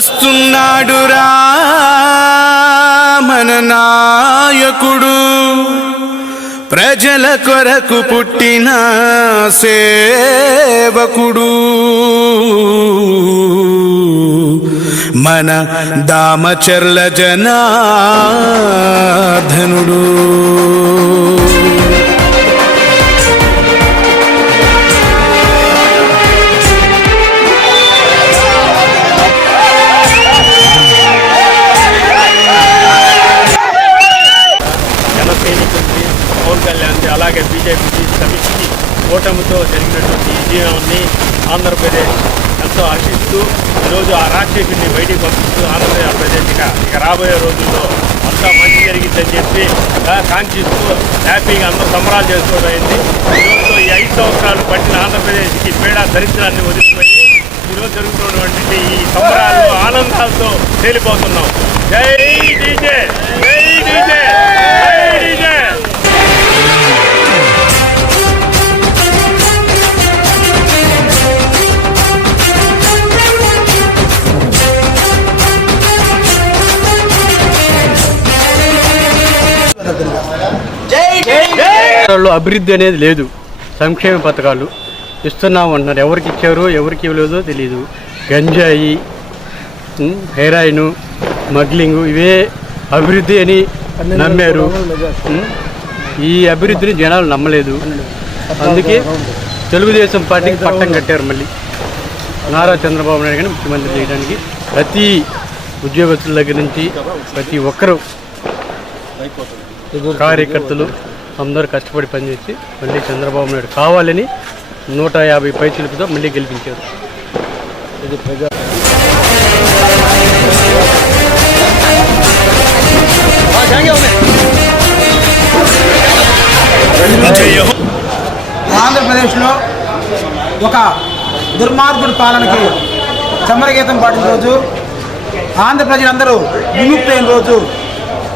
వస్తున్నాడురా మన నాయకుడు, ప్రజల కొరకు పుట్టిన సేవకుడు, మన దామచర్ల జనార్దనుడు. పవన్ కళ్యాణ్ అలాగే బీజేపీకి సమిష్టి కూటమితో జరిగినటువంటి విజయాన్ని ఆంధ్రప్రదేశ్ ఎంతో హర్షిస్తూ ఈరోజు ఆ రాక్షసుని బయటికి పంపిస్తూ ఆంధ్రప్రదేశ్ ఇక రాబోయే రోజుల్లో అంతా మంచి జరిగిందని చెప్పి కాంక్షిస్తూ హ్యాపీగా అందరూ సంబరాలు చేసుకోవడమైంది. ఈరోజు ఈ 5 సంవత్సరాలు పట్టిన ఆంధ్రప్రదేశ్కి పీడా దరిద్రాన్ని వదిలిపోయి ఈరోజు జరుగుతున్నటువంటి ఈ సంబరాలు ఆనందాలతో తేలిపోతున్నాం. జై డీజే, జై డీజే, జై డీజే. అభివృద్ధి అనేది లేదు, సంక్షేమ పథకాలు ఇస్తున్నాము అంటున్నారు. ఎవరికి ఇచ్చారో ఎవరికి ఇవ్వలేదో తెలియదు. గంజాయి, హెరాయిన్, స్మగ్లింగు ఇవే అభివృద్ధి అని నమ్మారు. ఈ అభివృద్ధిని జనాలు నమ్మలేదు. అందుకే తెలుగుదేశం పార్టీకి పట్టం కట్టారు. మళ్ళీ నారా చంద్రబాబు నాయుడు గారిని ముఖ్యమంత్రి చేయడానికి ప్రతి ఉద్యోగస్తుల దగ్గర నుంచి ప్రతి ఒక్కరూ కార్యకర్తలు అందరూ కష్టపడి పనిచేసి మళ్ళీ చంద్రబాబు నాయుడు కావాలని 150 పైచిలుపుతో మళ్ళీ గెలిపించారు. ఇది ప్రజా ఆంధ్రప్రదేశ్లో ఒక దుర్మార్గుడి పాలనకి చమరగీతం పాడిన రోజు, ఆంధ్ర ప్రజలందరూ విముక్తైన రోజు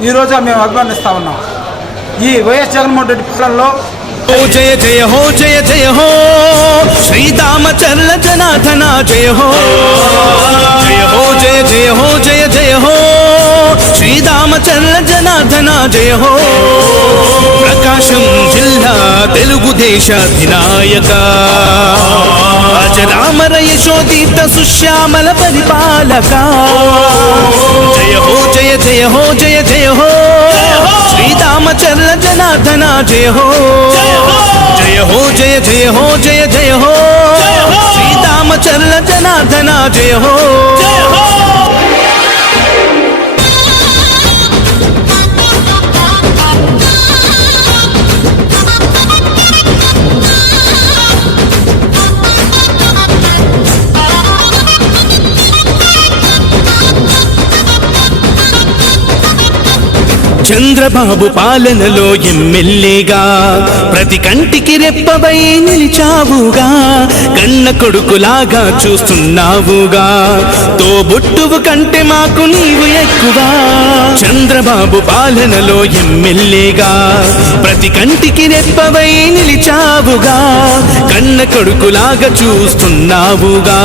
ఈరోజు మేము అభివర్ణిస్తూ ఉన్నాం. ఈ వైఎస్ జగన్మోహన్ రెడ్డి పాలనలో జయ జయ హో, జయ జయ హో, శ్రీరామచర్ల జనార్దన జయ హో, జయ హో, జయ జయ హో, జయ జయ హో, శ్రీరామచర్ల జనార్దన జయ హో. ప్రకాశం జిల్లా తెలుగుదేశ అధినాయక, అజరామర యశోదీప్త సుశ్యామల పరిపాలక. జయ హో, జయ జయ హో, జయ జయ హో, శ్రీరామచర్ల జనార్దన జయ హో, జయ హో, జయ జయ హో, జయ జయ హో, శ్రీరామచర్ల జనార్దన జయ హో. చంద్రబాబు పాలనలో ఎమ్మెల్యేగా ప్రతి కంటికి రెప్పవై నిలిచావుగా, కన్న కొడుకులాగా చూస్తున్నావుగా, తోబుట్టువు కంటే మాకు నీవు ఎక్కువ. చంద్రబాబు పాలనలో ఎమ్మెల్యేగా ప్రతి కంటికి రెప్పవై నిలిచావుగా, కన్న కొడుకులాగా చూస్తున్నావుగా.